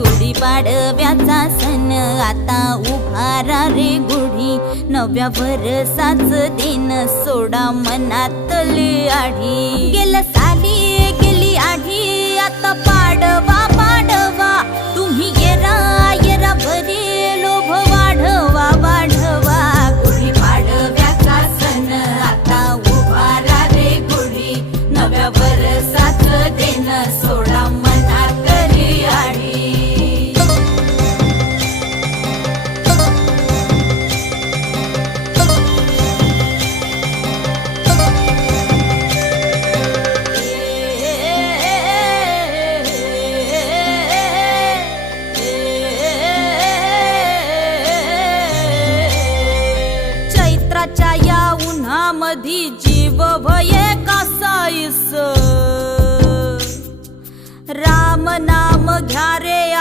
गुढीपाडव्याचा सण आता उभारा रे गुढी, नव्या वर्षाच दिन सोडा मनातली आढी। गेलं साली गेली आढी, आता पाडवा पाडवा, तुम्ही येरा येरा बरे लोभ वाढवा वाढवा। गुढीपाडव्याचा सण आता उभारा रे गुढी, नव्या वर्षाच दिन सोडा मनातली आढी। चैत्राच्या या उन्हामधी जीव भये कासाईस, राम नाम घ्या रे